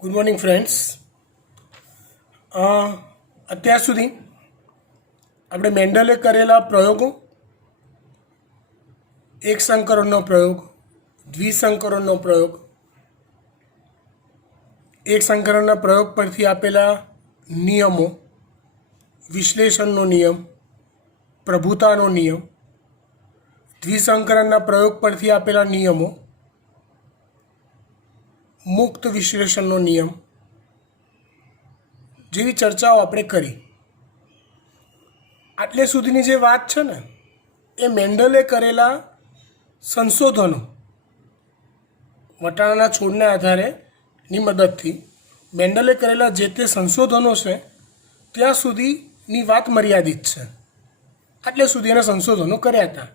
Good morning friends. અત્યાર સુધી આપણે મેન્ડલે કરેલા પ્રયોગો, એક સંકરણનો પ્રયોગ, દ્વિસંકરણનો પ્રયોગ, એક સંકરણના પ્રયોગ પરથી આપેલા નિયમો, વિશ્લેષણનો નિયમ, પ્રભુતાનો નિયમ, દ્વિસંકરણના પ્રયોગ પરથી આપેલા નિયમો, મુક્ત વિશ્લેષણનો નિયમ જેવી ચર્ચાઓ આપણે કરી. આટલે સુધીની જે વાત છે ને એ મેન્ડલે કરેલા સંશોધનો, વટાણાના છોડના આધારેની મદદથી મેન્ડલે કરેલા જે તે સંશોધનો છે ત્યાં સુધીની વાત મર્યાદિત છે. આટલે સુધી એના સંશોધનો કર્યા હતા.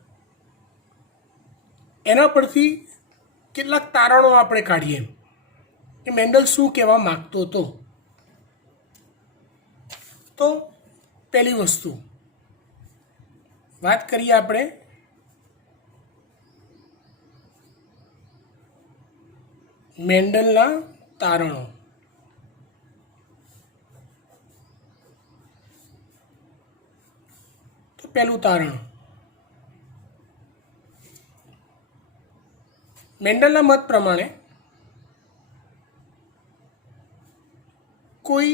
એના પરથી કેટલાક તારણો આપણે કાઢીએ કે મેન્ડલ શું કહેવા માગતો હતો. તો પહેલી વસ્તુ વાત કરીએ આપણે મેન્ડલના તારણો. તો પહેલું તારણ, મેન્ડલના મત પ્રમાણે કોઈ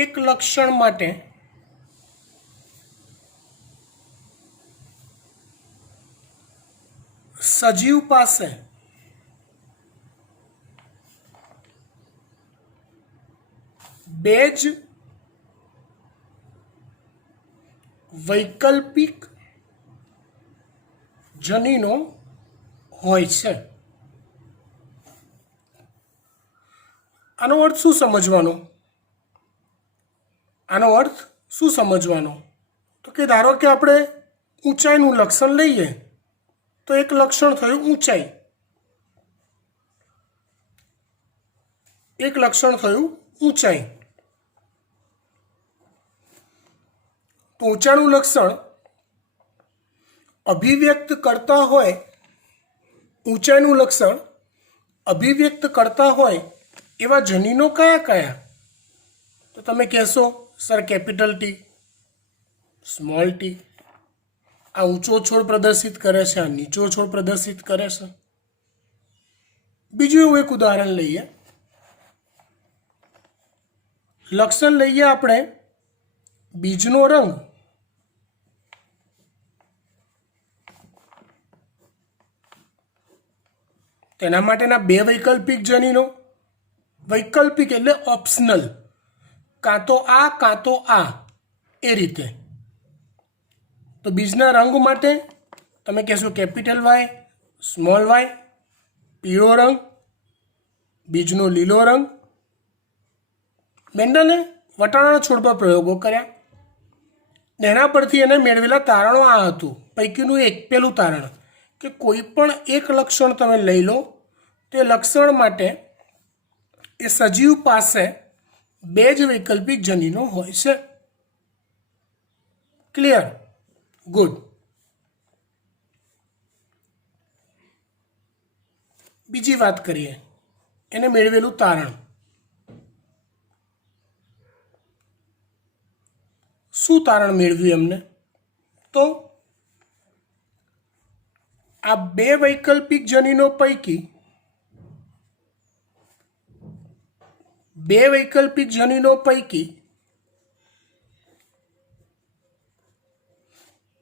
એક લક્ષણ માટે સજીવ પાસે બે જ વૈકલ્પિક જનીનો હોય છે. આનો અર્થ શું સમજવાનો? આનો અર્થ શું સમજવાનો? તો કે ધારો કે આપણે ઊંચાઈનું લક્ષણ લઈએ તો એક લક્ષણ થયું ઊંચાઈ, એક લક્ષણ થયું ઊંચાઈ. તો ઊંચાઈનું લક્ષણ અભિવ્યક્ત કરતા હોય, ઊંચાઈનું લક્ષણ અભિવ્યક્ત કરતા હોય એવા જનીનો કયા કયા? તો તમે કહેશો sir capital T, small T. આ ઊંચો છોડ પ્રદર્શિત કરે છે, આ નીચો છોડ પ્રદર્શિત કરે છે. બીજું એવું એક ઉદાહરણ લઈએ. લક્ષણ લઈએ આપણે બીજનો રંગ. તેના માટેના બે વૈકલ્પિક જનીનો. વૈકલ્પિક એટલે ઓપ્શનલ, કાં તો આ એ રીતે. તો બીજના રંગ માટે તમે કહેશો કેપિટલ વાય, સ્મોલ વાય. પીળો રંગ, બીજનો લીલો રંગ. મેન્ડલે વટાણાના છોડ પર પ્રયોગો કર્યા. એના પરથી એને મેળવેલા તારણો આ હતું. પૈકીનું એક પહેલું તારણ કે કોઈ પણ એક લક્ષણ તમે લઈ લો, તે લક્ષણ માટે એ સજીવ પાસે બે જ વૈકલ્પિક જનીનો હોય છે. ક્લિયર? ગુડ. બીજી વાત કરીએ, એને મેળવેલું તારણ. શું તારણ મેળવ્યું એમને? તો આ બે વૈકલ્પિક જનીનો પૈકી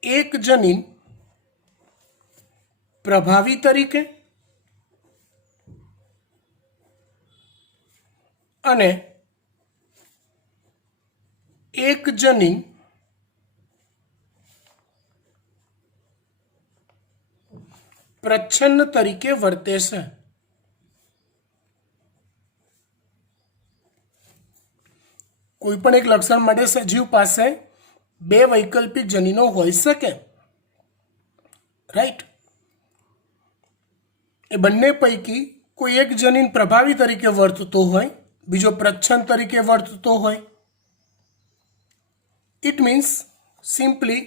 એક જનીન પ્રભાવી તરીકે અને એક જનીન પ્રચ્છન્ન તરીકે વર્તે છે. કોઈ પણ એક લક્ષણ માટે સજીવ પાસે બે વૈકલ્પિક જનીનો હોઈ શકે. રાઈટ? એ બંને પૈકી કોઈ એક જનીન પ્રભાવી તરીકે વર્તતો હોય, બીજો પ્રચ્છન્ન તરીકે વર્તતો હોય. ઇટ મીન્સ સિમ્પલી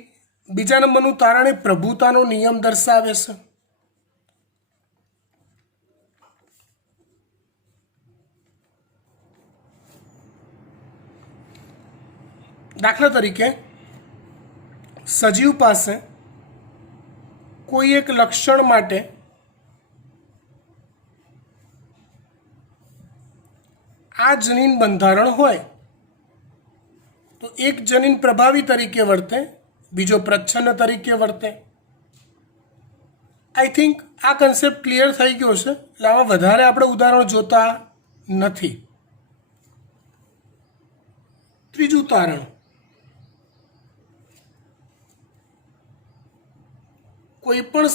બીજા નંબરનું તારણ એ પ્રભુતાનો નિયમ દર્શાવે છે. દાખલા તરીકે સજીવ પાસે કોઈ એક લક્ષણ માટે આ જનીન બંધારણ હોય તો એક જનીન પ્રભાવી તરીકે વર્તે, બીજો પ્રચ્છન્ન તરીકે વર્તે. આઈ થિંક આ કન્સેપ્ટ ક્લિયર થઈ ગયો છે, એટલે આમાં વધારે આપણે ઉદાહરણ જોતા નથી. ત્રીજું તારણ, કોઈ પણ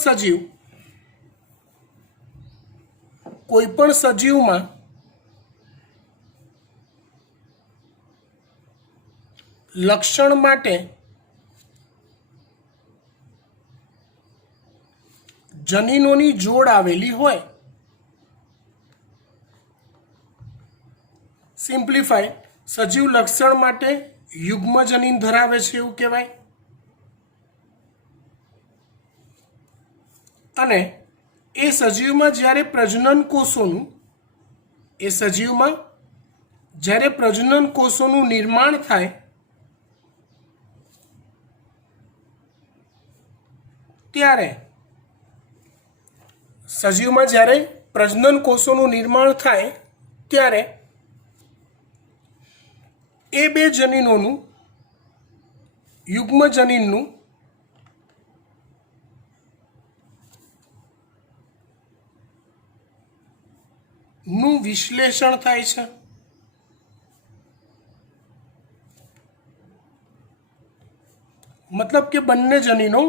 સજીવમાં લક્ષણ માટે જનીનોની જોડ આવેલી હોય. સિમ્પ્લિફાઈ, સજીવ લક્ષણ માટે યુગ્મ જનીન ધરાવે છે એવું કહેવાય. અને એ સજીવમાં જ્યારે પ્રજનન કોષોનું નિર્માણ થાય ત્યારે એ બે જનીનોનું યુગ્મ જનીનનું વિશ્લેષણ થાય છે. મતલબ કે બંને જનીનો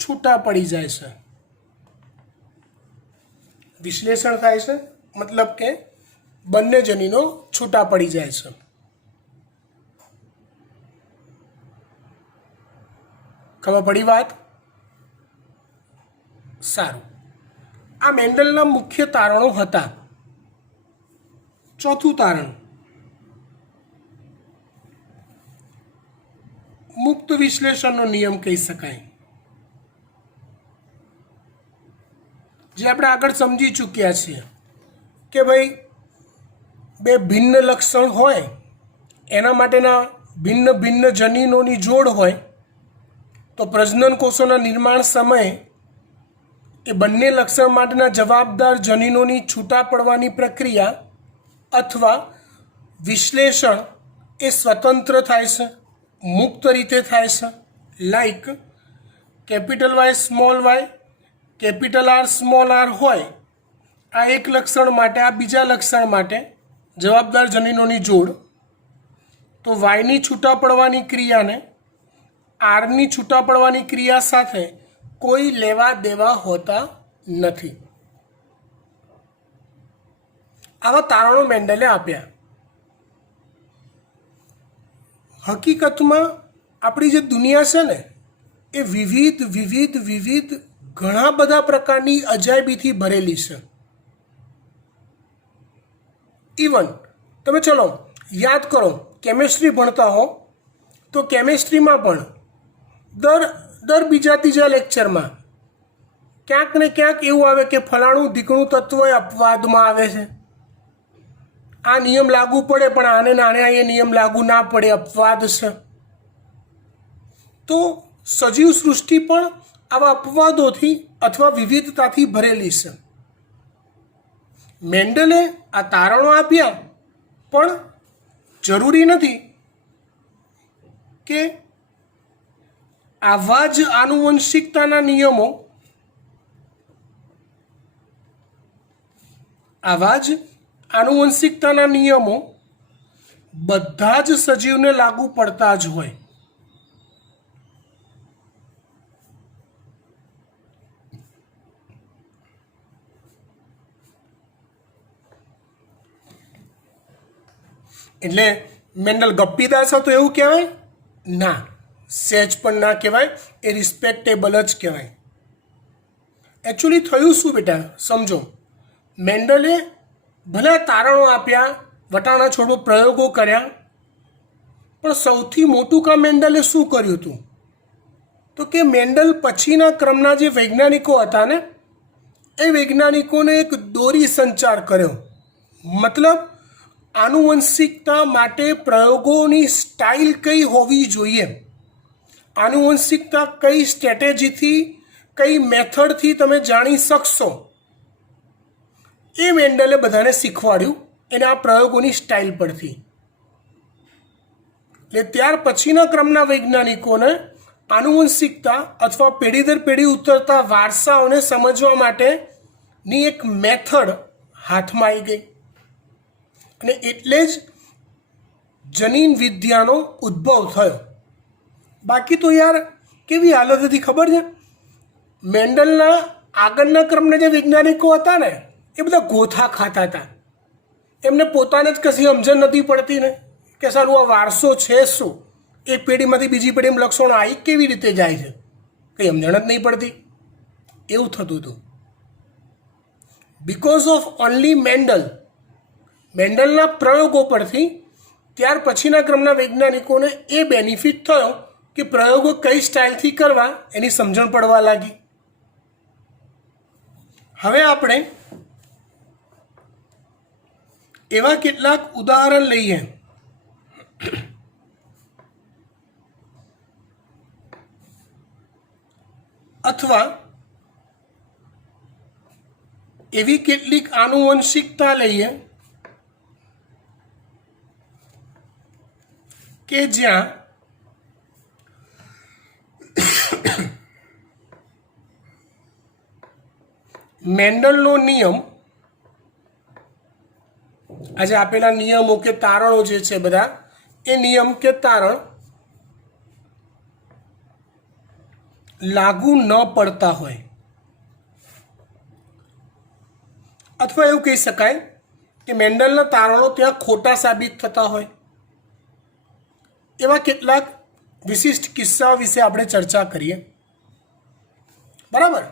છૂટા પડી જાય છે. વિશ્લેષણ થાય છે મતલબ કે બંને જનીનો છૂટા પડી જાય છે. ખબર પડી વાત? સારું, આ મેન્ડલના મુખ્ય તારણો હતા. ચોથું તારણ, મુક્ત વિશ્લેષણનો નિયમ કહી શકાય, જે આપણે આગળ સમજી ચૂક્યા છીએ કે ભાઈ બે ભિન્ન લક્ષણ હોય, એના માટેના ભિન્ન ભિન્ન જનીનોની જોડ હોય તો પ્રજનન કોષોના નિર્માણ સમયે એ બંને લક્ષણ માટેના જવાબદાર જનીનોની છૂટા પડવાની પ્રક્રિયા અથવા વિશ્લેષણ એ સ્વતંત્ર થાય છે, મુક્ત રીતે થાય છે. Like capital Y small Y, capital R small R હોય, આ એક લક્ષણ માટે આ બીજા લક્ષણ માટે જવાબદાર જનીનોની જોડ, તો વાયની છૂટા પડવાની ક્રિયાને આરની છૂટા પડવાની ક્રિયા સાથે કોઈ લેવા દેવા હોતા નથી. આવા તારણો મેન્ડલે આપ્યા. હકીકતમાં આપણી જે દુનિયા છે ને એ વિવિધ ઘણા બધા પ્રકારની અજાયબીથી ભરેલી છે. ઇવન તમે ચલો યાદ કરો, કેમેસ્ટ્રી ભણતા હો તો કેમેસ્ટ્રીમાં પણ દર બીજા ત્રીજા લેક્ચરમાં ક્યાંક ને ક્યાંક એવું આવે કે ફલાણું ઢીકણું તત્વ એ અપવાદમાં આવે છે. આ નિયમ લાગુ પડે પણ આને એ નિયમ લાગુ ના પડે, અપવાદ છે. તો સજીવ સૃષ્ટિ પણ આવા અપવાદોથી અથવા વિવિધતાથી ભરેલી છે. મેન્ડલે આ તારણો આપ્યા, પણ જરૂરી નથી કે આવા જ આનુવંશિકતાના નિયમો બધા જ સજીવને લાગુ પડતા જ હોય. એટલે મેન્ડલ ગપ્પીદાસ હતો એવું કહેવાય? ના, સહેજ પણ ના કહેવાય. એ રિસ્પેક્ટેબલ જ કહેવાય. એકચ્યુઅલી થયું શું બેટા સમજો, મેન્ડલે ભલે તારણો આપ્યા, વટાણા છોડો પ્રયોગો કર્યા, પણ સૌથી મોટું કામ મેન્ડલે શું કર્યું હતું તો કે મેન્ડલ પછીના ક્રમના જે વૈજ્ઞાનિકો હતા ને એ વૈજ્ઞાનિકોને એક દોરી સંચાર કર્યો. મતલબ આનુવંશિકતા માટે પ્રયોગોની સ્ટાઇલ કઈ હોવી જોઈએ, આનુવંશિકતા કઈ સ્ટ્રેટેજીથી કઈ મેથડથી તમે જાણી શકશો, એ મેન્ડલે બધાને શીખવાડ્યું એને આ પ્રયોગોની સ્ટાઇલ પરથી. એટલે ત્યાર પછીના ક્રમના વૈજ્ઞાનિકોને આનુવંશિકતા અથવા પેઢી દર પેઢી ઉતરતા વારસાઓને સમજવા માટેની એક મેથડ હાથમાં આવી ગઈ અને એટલે જ જનીન વિદ્યાનો ઉદ્ભવ થયો. બાકી તો યાર કેવી હાલત હતી ખબર છે, મેન્ડલના આગળના ક્રમના જે વૈજ્ઞાનિકો હતા ને એ બધા ગોથા ખાતા હતા. એમને પોતાને જ કશી સમજણ નથી પડતી ને કે સારું આ વારસો છે શું, એક પેઢીમાંથી બીજી પેઢીમાં લક્ષણો આવી કેવી રીતે જાય છે, કંઈ સમજણ જ નહીં પડતી. એવું થતું હતું. બિકોઝ ઓફ ઓનલી મેન્ડલના પ્રયોગો પરથી ત્યાર પછીના ક્રમના વૈજ્ઞાનિકોને એ બેનિફિટ થયો કે પ્રયોગો કઈ સ્ટાઇલથી કરવા એની સમજણ પડવા લાગી. હવે આપણે એવા કેટલાક ઉદાહરણ લઈએ અથવા એવી કેટલીક આનુવંશિકતા લઈએ કે જ્યાં મેન્ડલનો નિયમ, આજે આપેલા નિયમો કે તારણો જે છે બધા એ નિયમ કે તારણ લાગુ ન પડતા હોય, અથવા એવું કહી શકાય કે મેન્ડલના તારણો ત્યાં ખોટા સાબિત થતા હોય. એવા કેટલાક વિશિષ્ટ કિસ્સાઓ વિશે આપણે ચર્ચા કરીએ. બરાબર.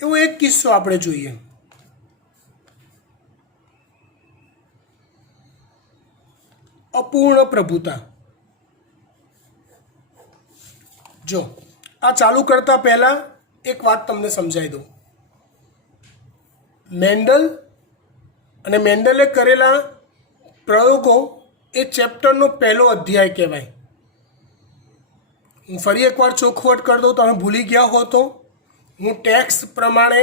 એવો એક કિસ્સો આપણે જોઈએ. અપૂર્ણ પ્રભુતા. જો આ ચાલુ કરતા પહેલા એક વાત તમને સમજાવી દઉં. મેન્ડલે કરેલા પ્રયોગો એ ચેપ્ટરનો પહેલો અધ્યાય કહેવાય. હું ફરી એકવાર ચોખવટ કરી દઉં, તમે ભૂલી ગયા હો તો હું ટેક્સ્ટ પ્રમાણે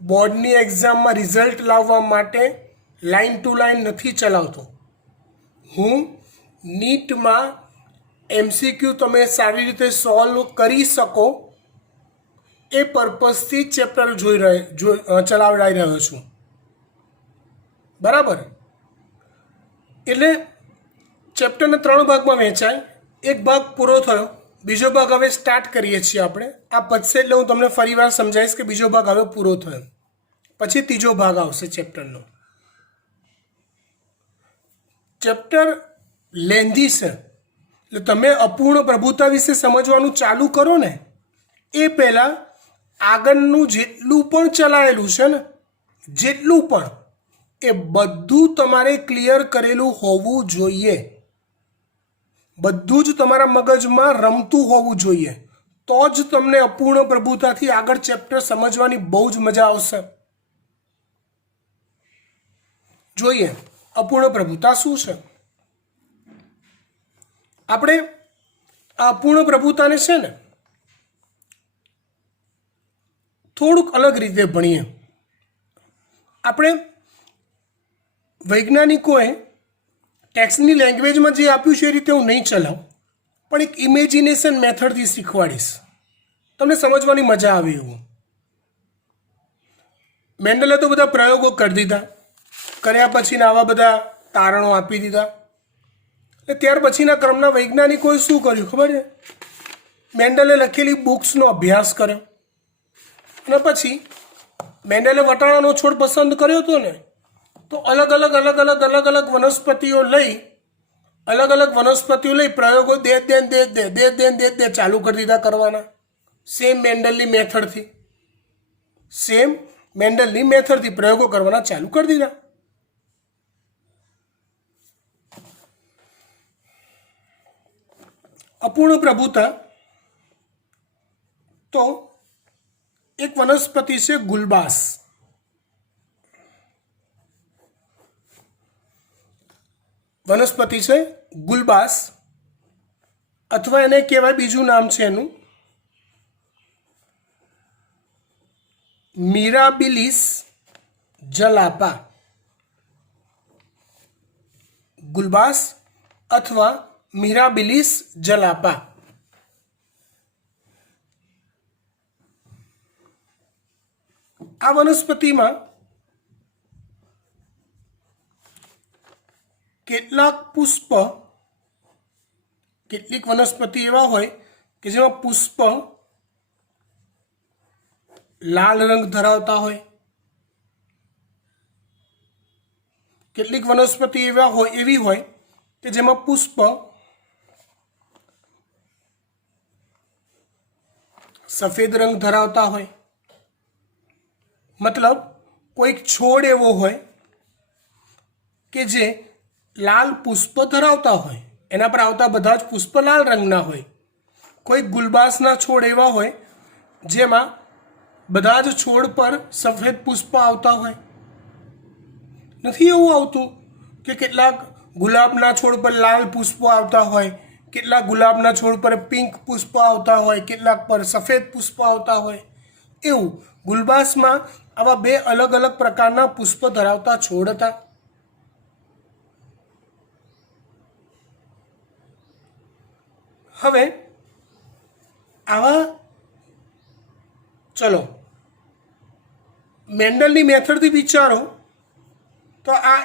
બોર્ડની એક્ઝામમાં રિઝલ્ટ લાવવા માટે લાઇન ટુ લાઇન નથી ચલાવતો. હું નીટમાં MCQ તમે સારી રીતે સોલ્વ કરી શકો એ પર્પઝથી ચેપ્ટર ચલાવડાવી રહ્યો છું. બરાબર. એટલે ચેપ્ટરને 3 ભાગમાં વહેંચાય. એક ભાગ પૂરો થયો, બીજો ભાગ હવે સ્ટાર્ટ કરીએ છીએ આપણે. આ પતશે એટલે હું તમને ફરીવાર સમજાવીશ કે બીજો ભાગ હવે પૂરો થયો, પછી ત્રીજો ભાગ આવશે ચેપ્ટરનો. ચેપ્ટર લેન્ધી છે એટલે તમે અપૂર્ણ પ્રભુતા વિશે સમજવાનું ચાલુ કરો ને એ પહેલાં આગળનું જેટલું પણ ચલાવેલું છે ને, જેટલું પણ, એ બધું તમારે ક્લિયર કરેલું હોવું જોઈએ. બધું જ તમારા મગજમાં રમતું હોવું જોઈએ. તો જ તમને અપૂર્ણ પ્રભુતાથી આગળ ચેપ્ટર સમજવાની બહુ જ મજા આવશે. જોઈએ અપૂર્ણ પ્રભુતા શું છે. આપણે આ અપૂર્ણ પ્રભુતાને છે ને થોડુંક અલગ રીતે ભણીએ. આપણે વૈજ્ઞાનિકોએ ટેક્સ્ટની લેંગ્વેજમાં જે આપ્યું છે એ રીતે હું નહીં ચલાવું, પણ એક ઇમેજિનેશન મેથડથી શીખવાડીશ, તમને સમજવાની મજા આવે એવું. મેન્ડલે તો બધા પ્રયોગો કરી દીધા, કર્યા પછીના આવા બધા તારણો આપી દીધા. એટલે ત્યાર પછીના ક્રમના વૈજ્ઞાનિકોએ શું કર્યું ખબર છે? મેન્ડલે લખેલી બુક્સનો અભ્યાસ કર્યો અને પછી મેન્ડલે વટાણાનો છોડ પસંદ કર્યો હતો ને, તો અલગ અલગ વનસ્પતિઓ લઈ પ્રયોગો દે ચાલુ કરી દીધા કરવાના. સેમ મેન્ડલની મેથડથી પ્રયોગો કરવાના ચાલુ કરી દીધા. અપૂર્ણ પ્રભુતા તો એક વનસ્પતિ છે ગુલબાસ. વનસ્પતિ છે ગુલબાસ, અથવા એને કહેવાય, બીજું નામ છે એનું મિરાબિલિસ જલાપા. ગુલબાસ અથવા મિરાબિલિસ જલાપા. આ વનસ્પતિમાં કેટલીક વનસ્પતિ એવા હોય કે જેમાં પુષ્પ લાલ રંગ ધરાવતા હોય, કેટલીક વનસ્પતિ એવી હોય કે જેમાં પુષ્પ સફેદ રંગ ધરાવતા હોય. મતલબ કોઈક છોડ એવો હોય કે જે લાલ પુષ્પ ધરાવતા હોય, એના પર આવતા બધા જ પુષ્પ લાલ રંગના હોય. કોઈક ગુલબાસના છોડ એવા હોય જેમાં બધા જ છોડ પર સફેદ પુષ્પ આવતા હોય. નથી એવું આવતું કે કેટલાક ગુલાબના છોડ પર લાલ પુષ્પો આવતા હોય, કેટલાક ગુલાબના છોડ પર પિંક પુષ્પ આવતા હોય, કેટલાક પર સફેદ પુષ્પ આવતા હોય. એવું ગુલબાસમાં આવા બે અલગ અલગ પ્રકારના પુષ્પ ધરાવતા છોડ હતા. હવે આવા ચલો મેન્ડલની મેથડથી વિચારો તો આ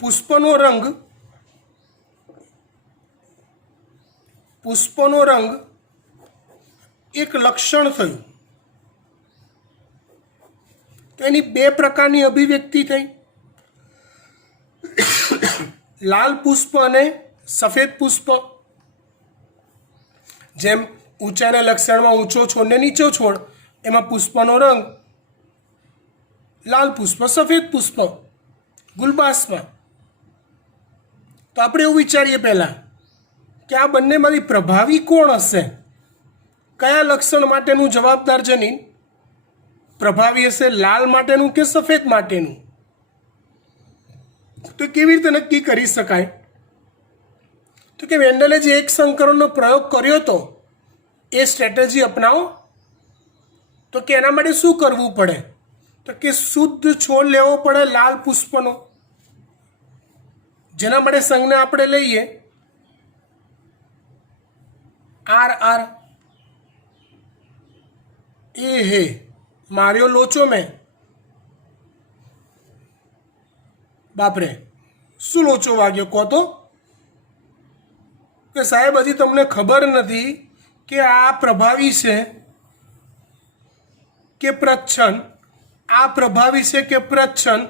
પુષ્પનો રંગ એક લક્ષણ થયું. તો એની બે પ્રકારની અભિવ્યક્તિ થઈ, લાલ પુષ્પ અને સફેદ પુષ્પ. જેમ ઊંચાઈના લક્ષણમાં ઊંચો છોડ ને નીચો છોડ, એમાં પુષ્પનો રંગ લાલ પુષ્પ સફેદ પુષ્પ ગુલબાસમાં. તો આપણે એવું વિચારીએ પહેલાં કે આ બંનેમાંથી પ્રભાવી કોણ હશે, કયા લક્ષણ માટેનું જવાબદાર જનીન પ્રભાવી હશે, લાલ માટેનું કે સફેદ માટેનું? તો કેવી રીતે નક્કી કરી શકાય? તો કે મેન્ડલે જે એક સંકરણનો પ્રયોગ કર્યો હતો એ સ્ટ્રેટેજી અપનાવો. તો કે એના માટે શું કરવું પડે? તો કે શુદ્ધ છોડ લેવો પડે લાલ પુષ્પનો, જેના માટે સંજ્ઞા આપણે લઈએ RR. એ હે માર્યો લોચો મેં. બાપરે, શું લોચો વાગ્યો કહો તો? કે સાહેબ હજી તમને ખબર નથી કે આ પ્રભાવી છે કે પ્રચ્છન્ન, આ પ્રભાવી છે કે પ્રચ્છન્ન,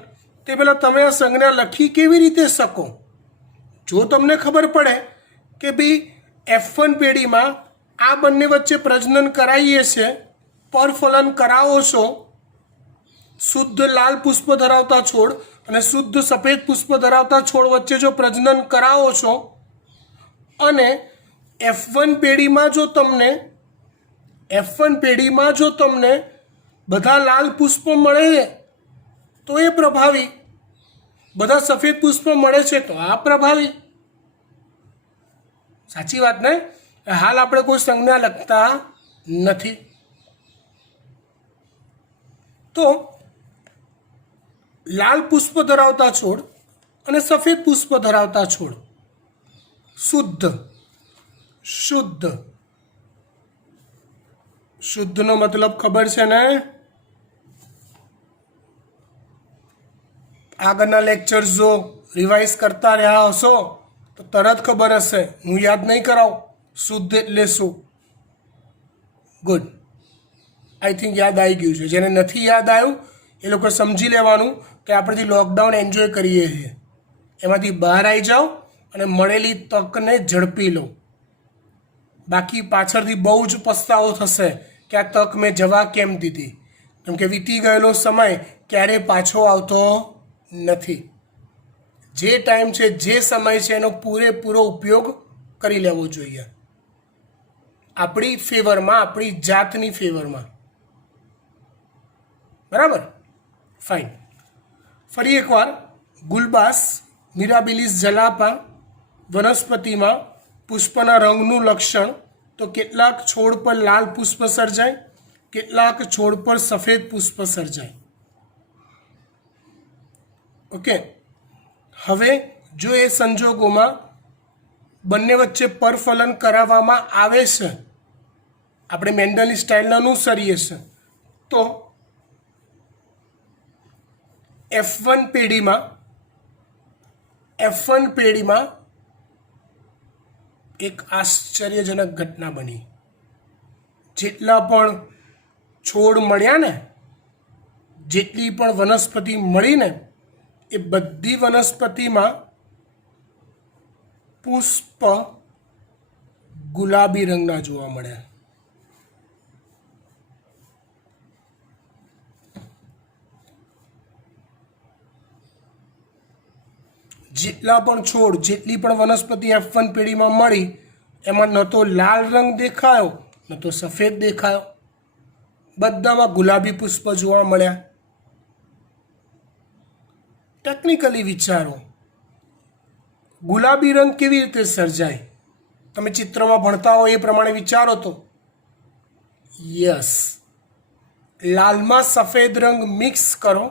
તે પહેલાં તમે આ સંજ્ઞા લખી કેવી રીતે શકો? જો તમને ખબર પડે કે ભાઈ F1 પેઢીમાં આ બંને વચ્ચે પ્રજનન કરાવીએ છે, પરફલન કરાવો છો, શુદ્ધ લાલ પુષ્પ ધરાવતા છોડ અને શુદ્ધ સફેદ પુષ્પ ધરાવતા છોડ વચ્ચે જો પ્રજનન કરાવો છો, અને F1 પેઢીમાં જો તમને બધા લાલ પુષ્પો મળે તો એ પ્રભાવી, બધા સફેદ પુષ્પો મળે છે તો આ પ્રભાવી. સાચી વાત ને? હાલ આપણે કોઈ સંજ્ઞા લખતા નથી. તો લાલ પુષ્પ ધરાવતા છોડ અને સફેદ પુષ્પ ધરાવતા છોડ શુદ્ધનો મતલબ ખબર છે ને? આગળના લેક્ચર જો રિવાઇઝ કરતા રહ્યા હશો તો તરત ખબર હશે. હું યાદ નહીં કરાવું શુદ્ધ એટલે શું. ગુડ, આઈ થિંક યાદ આવી ગયું છે. જેને નથી યાદ આવ્યું એ લોકો સમજી લેવાનું કે આપણે જે લોકડાઉન એન્જોય કરીએ છીએ એમાંથી બહાર આવી જાઓ અને મળેલી તકને ઝડપી લો. બાકી પાછળથી બહુ જ પસ્તાવો થશે કે આ તક મેં જવા કેમ દીધી, કેમ કે વીતી ગયેલો સમય ક્યારેય પાછો આવતો નથી. જે ટાઈમ છે, જે સમય છે, એનો પૂરેપૂરો ઉપયોગ કરી લેવો જોઈએ. આપણી ફેવરમાં, આપણી જાતની ફેવરમાં. બરાબર, ફાઇન. ફરી એકવાર, ગુલબાસ મિરાબિલિસ જલાપા વનસ્પતિમાં પુષ્પના રંગનું લક્ષણ તો કેટલાક છોડ પર લાલ પુષ્પ સર્જાય, કેટલાક છોડ પર સફેદ પુષ્પ સર્જાય. ઓકે, હવે જો એ સંજોગોમાં બંને વચ્ચે પરફલન કરાવવામાં આવે છે, આપણે મેન્ડલની સ્ટાઇલને અનુસરીએ છીએ, તો F1 પેઢીમાં એક આશ્ચર્યજનક ઘટના બની. જેટલા પણ છોડ મળ્યા ને, જેટલી પણ વનસ્પતિ મળીને, એ બધી વનસ્પતિમાં પુષ્પ ગુલાબી રંગના જોવા મળ્યા. જેટલા પણ છોડ, જેટલી પણ વનસ્પતિ F1 પેઢીમાં મળી, એમાં ન તો લાલ રંગ દેખાયો, ન તો સફેદ દેખાયો, બધામાં ગુલાબી પુષ્પ જોવા મળ્યા. ટેકનિકલી વિચારો, ગુલાબી રંગ કેવી રીતે સર્જાય? તમે ચિત્રમાં ભણતા હો એ પ્રમાણે વિચારો તો. યસ, લાલમાં સફેદ રંગ મિક્સ કરો,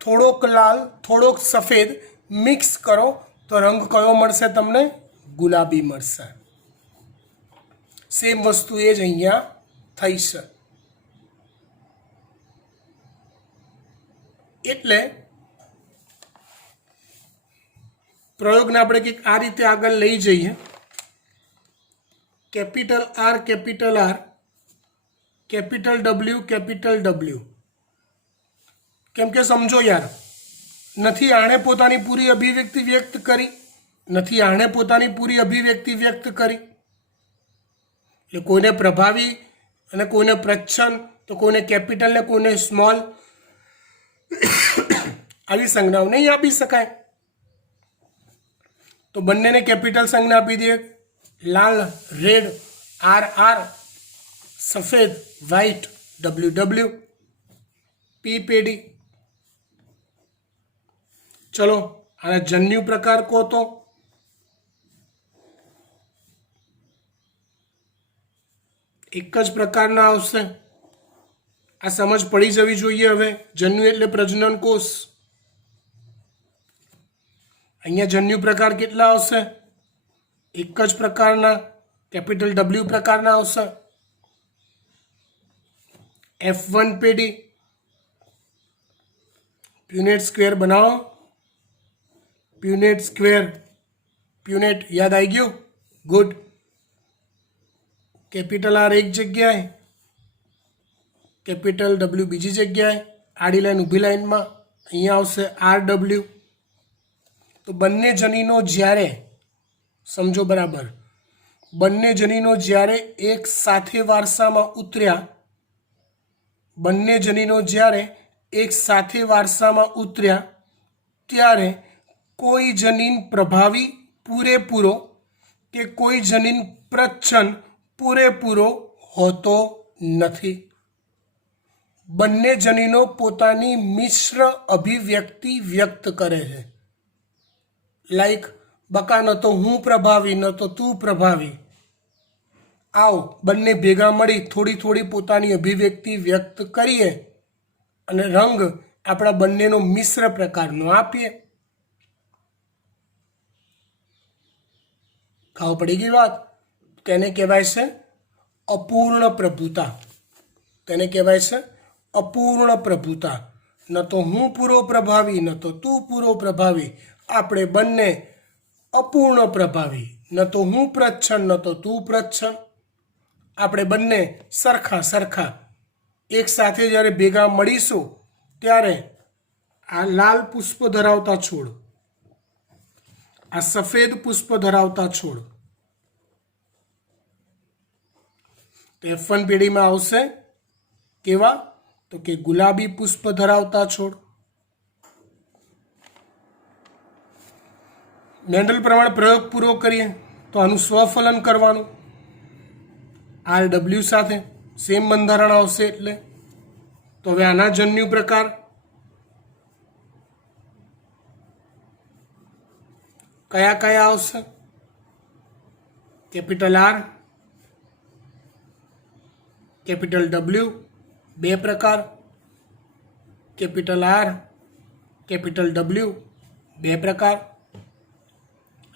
થોડોક લાલ થોડોક સફેદ મિક્સ કરો તો રંગ કયો મળશે તમને? ગુલાબી મળશે. સેમ વસ્તુ એ જ અહીંયા થઈ છે. એટલે પ્રયોગને આપણે કંઈક આ રીતે આગળ લઈ જઈએ. Capital R, capital R, capital W, capital W. કેમ કે સમજો યાર, નથી આણે પોતાની પૂરી અભિવ્યક્તિ વ્યક્ત કરી, નથી આણે પોતાની પૂરી અભિવ્યક્તિ વ્યક્ત કરી. એટલે કોઈને પ્રભાવી અને કોઈને પ્રચ્છન્ન, તો કોઈને કેપિટલ ને કોઈને સ્મોલ, આવી સંજ્ઞાઓ નહીં આપી શકાય. તો બંનેને કેપિટલ સંજ્ઞા આપી દઈએ. લાલ રેડ આર આર, સફેદ વ્હાઇટ ડબલ્યુ ડબલ્યુ. પી પેઢી. ચલો આના જન્યુ પ્રકાર કહો તો. એક જ પ્રકારના આવશે. આ સમજ પડી જવી જોઈએ. હવે જન્યુ એટલે પ્રજનન કોષ. અહીંયા જન્યુ પ્રકાર કેટલા આવશે? એક જ પ્રકારના, કેપિટલ ડબલ્યુ પ્રકારના આવશે. F1 પેઢી. પ્યુનેટ સ્ક્વેર બનાવો. પ્યુનેટ સ્ક્વેર, પ્યુનેટ યાદ આવી ગયું? ગુડ. કેપિટલ આર એક જગ્યાએ, કેપિટલ ડબલ્યુ બીજી જગ્યાએ, આડી લાઈન ઊભી લાઈનમાં અહીંયા આવશે આર ડબલ્યુ. તો બંને જનીનો જ્યારે, સમજો બરાબર, બંને જનીનો જ્યારે એક સાથે વારસામાં ઉતર્યા, બંને જનીનો જ્યારે એક સાથે વારસામાં ઉતર્યા, ત્યારે કોઈ જનીન પ્રભાવી પૂરેપૂરો કે કોઈ જનીન પ્રચ્છન્ન પૂરેપૂરો હોતો નથી. બંને જનીનો પોતાની મિશ્ર અભિવ્યક્તિ વ્યક્ત કરે છે. લાઈક બકા, ન તો હું પ્રભાવી, ન તો તું પ્રભાવી. આવો બંને ભેગા મળી થોડી થોડી પોતાની અભિવ્યક્તિ વ્યક્ત કરીએ અને રંગ આપણા બંનેનો મિશ્ર પ્રકારનો આપીએ. ખાવ પડી ગઈ વાત. તેને કહેવાય છે અપૂર્ણ પ્રભુતા. તેને કહેવાય છે અપૂર્ણ પ્રભુતા. ન તો હું પૂરો પ્રભાવી, ન તો તું પૂરો પ્રભાવી. આપણે બંને અપૂર્ણ પ્રભાવી. ન તો હું પ્રચ્છન્ન, ન તો તું પ્રચ્છન્ન. આપણે બંને સરખા સરખા એક સાથે જ્યારે ભેગા મળીશું, ત્યારે આ લાલ પુષ્પ ધરાવતા છોડ, આ સફેદ પુષ્પ ધરાવતા છોડ, તો F1 પેઢીમાં આવશે કેવા? તો કે ગુલાબી પુષ્પ ધરાવતા છોડ. મેન્ડલ પ્રમાણે પ્રયોગ પૂરો કરીએ તો આનું સ્વફલન કરવાનું. RW સાથે સેમ બંધારણ આવશે એટલે. તો હવે આના જન્યુ પ્રકાર કયા કયા આવશે? કેપિટલ R, કેપિટલ W, બે પ્રકાર. કેપિટલ R, કેપિટલ W, બે પ્રકાર.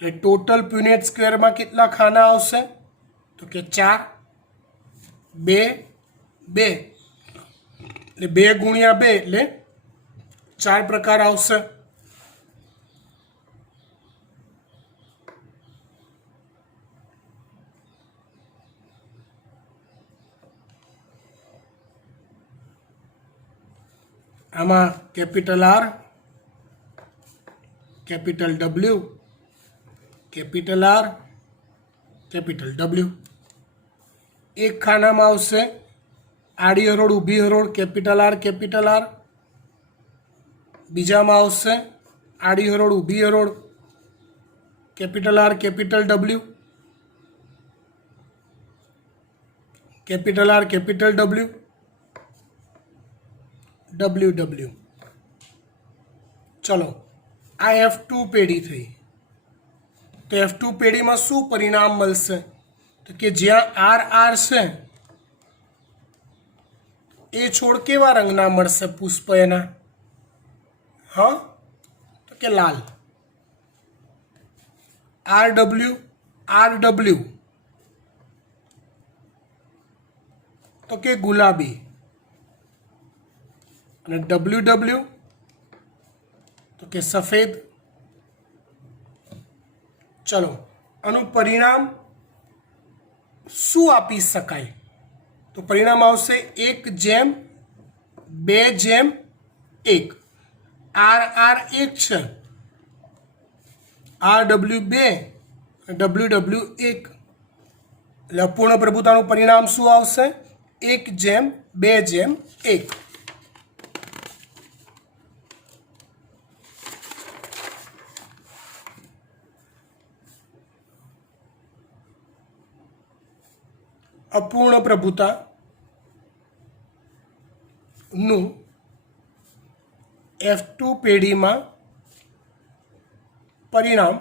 એટલે ટોટલ પ્યુનેટ સ્ક્વેરમાં કેટલા ખાના આવશે? તો કે 4, 2, 2 એટલે 2 ગુણ્યા 2 એટલે 4 પ્રકાર આવશે. આમાં capital R, capital W, capital R, capital W. એક ખાનામાં આવશે આડી હરોળ ઊભી હરોળ કેપિટલ R, કેપિટલ R. બીજામાં આવશે આડી હરોળ ઊભી હરોળ capital R, capital W, capital R, capital W, WW. ચલો આ F2 પેઢી થઈ. તો F2 પેઢીમાં શું પરિણામ મળશે? તો કે જ્યાં RR છે એ છોડ કેવા રંગના મળશે? પુષ્પ એના હા તો કે લાલ. RW, RW તો કે ગુલાબી. અને WW તો કે સફેદ. ચલો આનું પરિણામ શું આપી શકાય? તો પરિણામ આવશે 1:2:1. RR 1 છે, RW 2, WW 1. એટલે અપૂર્ણ પ્રભુતાનું પરિણામ શું આવશે? 1:2:1. અપૂર્ણ પ્રભુતા નું F2 પેઢીમાં પરિણામ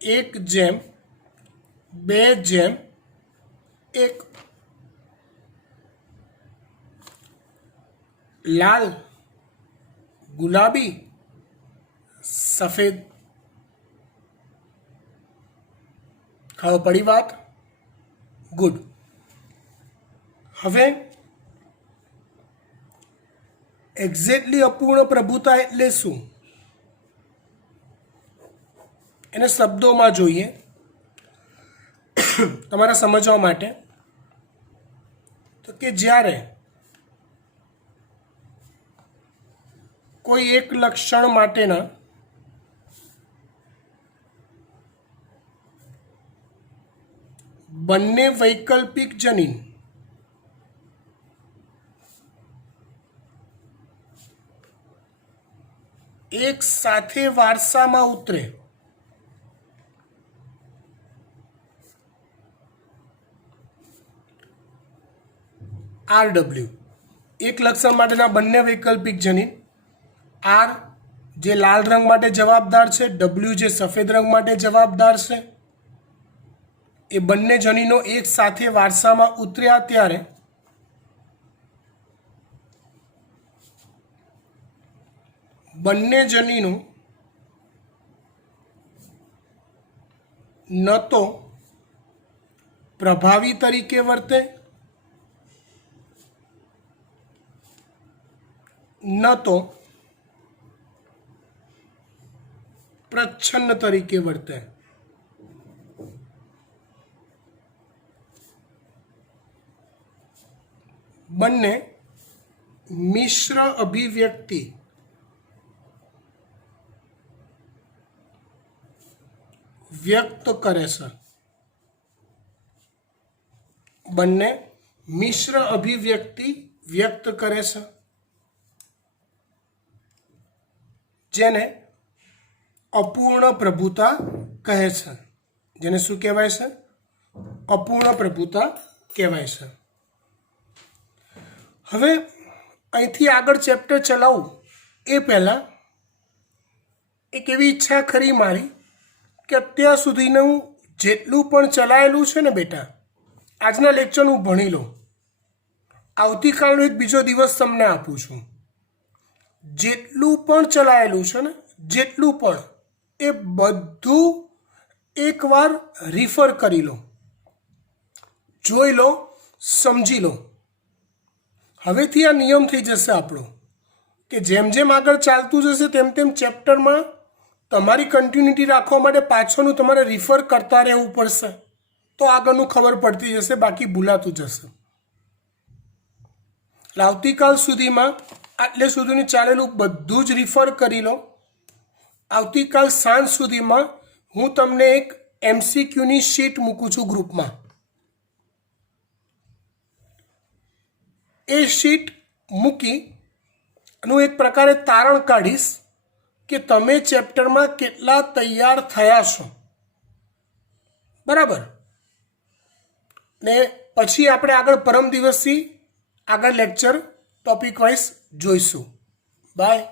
1:2:1. લાલ, ગુલાબી, સફેદ. ખબર પડી વાત? ગુડ. હવે એક્ઝેક્ટલી અપૂર્ણ પ્રભુતા એટલે શું એને શબ્દોમાં જોઈએ તમારા સમજવા માટે. તો કે જ્યારે કોઈ એક લક્ષણ માટેના બંને વૈકલ્પિક જનીન એક સાથે વારસામાં ઉતરે RW. એક લક્ષણ માટેના બંને વૈકલ્પિક જનીન R જે લાલ રંગ માટે જવાબદાર છે, W જે સફેદ રંગ માટે જવાબદાર છે, એ બંને જનીનો એક સાથે વારસામાં ઉતર્યા ત્યારે બંને જનીનો ન તો પ્રભાવી તરીકે વર્તે ન તો પ્રચ્છન્ન તરીકે વર્તે. બંને મિશ્ર અભિવ્યક્તિ વ્યક્ત કરે છે. બંને મિશ્ર અભિવ્યક્તિ વ્યક્ત કરે છે જેને અપૂર્ણ પ્રભુતા કહે છે. જેને શું કહેવાય છે? અપૂર્ણ પ્રભુતા કહેવાય છે. હવે અહીંથી આગળ ચેપ્ટર ચલાવું એ પહેલાં એક એવી ઈચ્છા ખરી મારી કે અત્યાર સુધીનું જેટલું પણ ચલાયેલું છે ને બેટા, આજના લેક્ચરનું ભણી લો. આવતીકાલનો એક બીજો દિવસ તમને આપું છું. જેટલું પણ ચલાયેલું છે ને, જેટલું પણ, એ બધું એકવાર રિફર કરી લો, જોઈ લો, સમજી લો. હવેથી આ નિયમ થઈ જશે આપણો કે જેમ જેમ આગળ ચાલતું જશે તેમ તેમ ચેપ્ટરમાં તમારી કન્ટિન્યુટી રાખવા માટે પાછળનું તમારે રિફર કરતા રહેવું પડશે, તો આગળનું ખબર પડતી જશે, બાકી ભૂલાતું જશે. એટલે આવતીકાલ સુધીમાં આટલે સુધીનું ચાલેલું બધું જ રિફર કરી લો. આવતીકાલ સાંજ સુધીમાં હું તમને એક MCQની શીટ મૂકું છું ગ્રુપમાં. એ શીટ મૂકી હું એક પ્રકારે તારણ કાઢીશ કે તમે ચેપ્ટરમાં કેટલા તૈયાર થયા છો. બરાબર ને પછી આપણે આગળ પરમ દિવસથી આગળ લેક્ચર ટોપિક વાઇઝ જોઈશું. બાય.